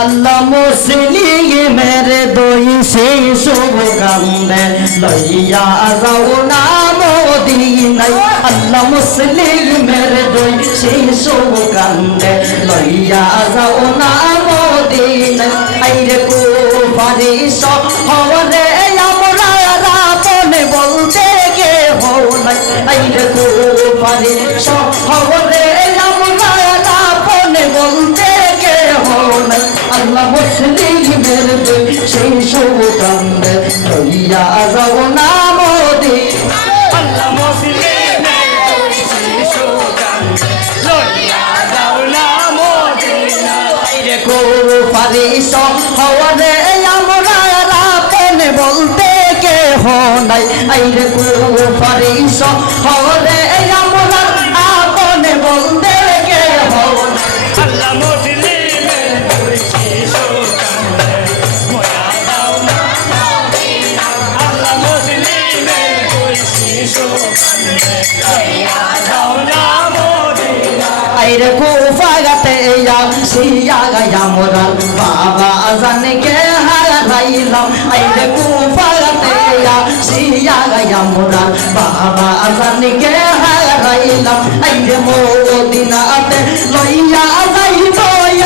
আল্লাহ মুসলিমের দুই শিশু কান্দে লইয়া যাও না মদিনায়। আল্লাহ মুসলিমের দুই শিশু কান্দে লইয়া যাও না মদিনায়। আইরে কুফারি শহরে আমরা রাবণ বলতে কে হও নাই। আইরে কুফারি শহরে আমরা রাবণ বলতে কে হও নাই। আল্লাহ মুসলিমের দুই শিশু কান্দে লইয়া যাও না মদিনায়। আল্লাহ মুসলিমের দুই শিশু কান্দে লইয়া যাও না মদিনায়। আইরে কুফারি শহরে আমরা রাবণ বলতে কে হও নাই। আইরে কুফারি শহরে আমরা রাবণ বলতে কে হও নাই। আল্লাহ মুসলিমের দুই শিশু কান্দে লইয়া যাও না মদিনায়। আল্লাহ মুসলিমের দুই শিশু কান্দে লইয়া যাও না মদিনায়। আইরে কুফাগাতে সিয়া গায়া মোরাল বাবা জানকে হারাইলাম। আইরে কুফাগাতে সিয়া গায়া মোরাল বাবা জানকে হারাইলাম। আইরে মদিনাতে লইয়া যাইব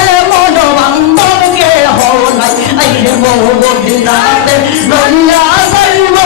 এ মন বান্ধবকে হও নাই। আইরে মদিনাতে লইয়া যাইব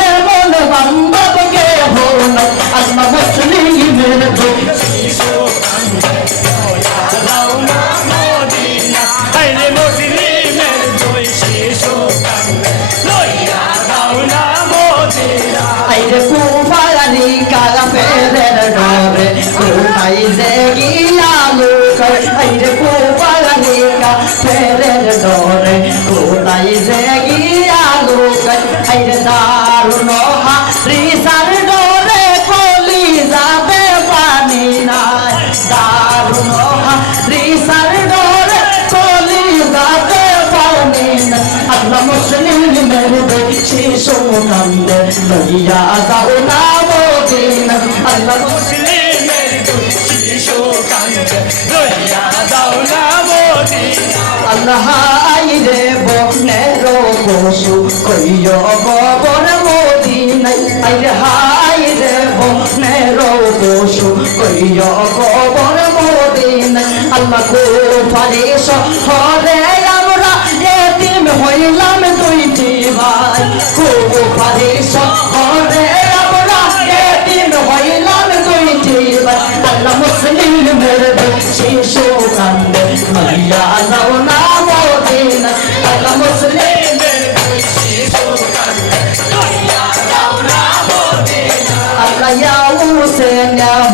এ মন বান্ধবকে হও নাই। আল্লাহ মুসলিমের দুই শিশু কান্দে লইয়া যাও না মদিনায়। আইরে মুসলিমের দুই শিশু কান্দে লইয়া যাও না মদিনায়। আইরে কুফারি কালা ফেরের ডরে কোথায় যে গিয়া লুকায়। আইরে কুফারি কালা ফেরের ডরে কোথায় যে গিয়া লুকায়। আইরে দারুণ হারিসার ডরে কলি যাবে পানি নাই। দারুণ হারিসার ডরে কলি যাবে পানি নাই। আল্লাহ মুসলিমের দুই শিশু কান্দে লইয়া যাও না মদিনায়। আল্লাহ মুসলিমের দুই শিশু কান্দে লইয়া যাও না মদিনায়। আল্লাহ আইরে বনের পশু কইয় গবর মদিনায়। আইরে হাইরে বনের পশু কইয় গবর মদিনায়। আল্লাহ কুফারি শহরে আমরা এতিম হইলাম দুইটি ভাই। কুফারি শহরে আমরা এতিম হইলাম দুইটি ভাই। আল্লাহ মুসলিমের দুই শিশু কান্দে লইয়া যাও না মদিনায়। আল্লাহ মুসলিমের দুই শিশু কান্দে লইয়া যাও না মদিনায়। আল্লাহ ইয়া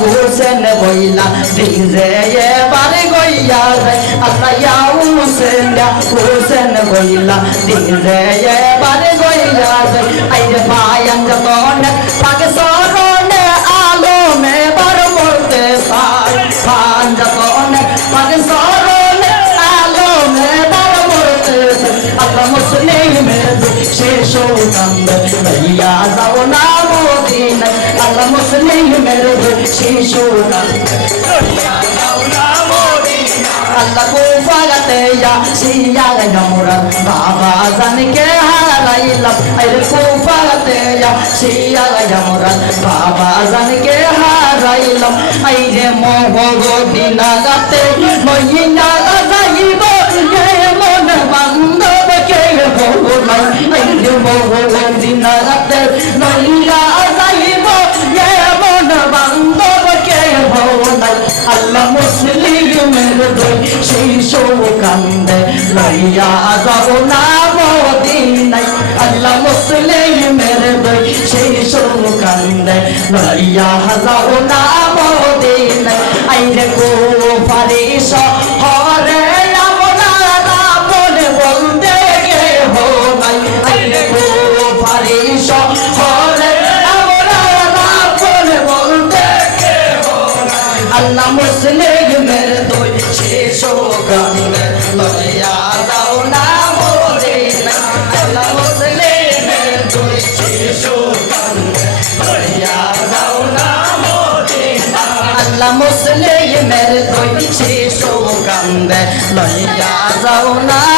হুসেন বইলা দিজে এবারে গইয়া যায়। আল্লাহ ইয়া হুসেন বইলা দিজে এবারে গইয়া যায়। আইরে পায়ান যতন পাকে সরনে আলোমে বার মরতে চায়। পান যতন পাকে সরনে আলোমে বার মরতে চায়। আল্লাহ মুসলিমের দুই শিশু কান্দে লইয়া যাও না মদিনায়। আল্লাহ মুসলিমের দুই শিশু কান্দে লইয়া যাও না মদিনায়। আল্লাহ কুফাগাতে সিয়া গায়া মোরাল বাবা জানকে হারাইলাম। আইরে কুফাগাতে সিয়া গায়া মোরাল বাবা জানকে হারাইলাম। আইরে মদিনা গাতে মহিনা যাইব কে মন বান্ধব কে হও নাই। আইরে মদিনা গাতে লইয়া যাইব কে মন বান্ধব কে হও নাই। আল্লাহ মুসলিমের দুই শিশু কান্দে লইয়া যাও না মদিনায়। আল্লাহ মুসলিমের দুই শিশু কান্দে লইয়া যাও না মদিনায়। আইরে কুফারি শহরে আমরা রাবণ বলতে কে হও নাই। আইরে কুফারি শহরে আমরা রাবণ বলতে কে হও নাই। আল্লাহ মুসলিমের দুই শিশু কান্দে লইয়া যাও না মদিনায়। আল্লাহ মুসলিমের দুই শিশু কান্দে লইয়া যাও না মদিনায়। আল্লাহ মুসলিমের দুই শিশু কান্দে লইয়া যাও না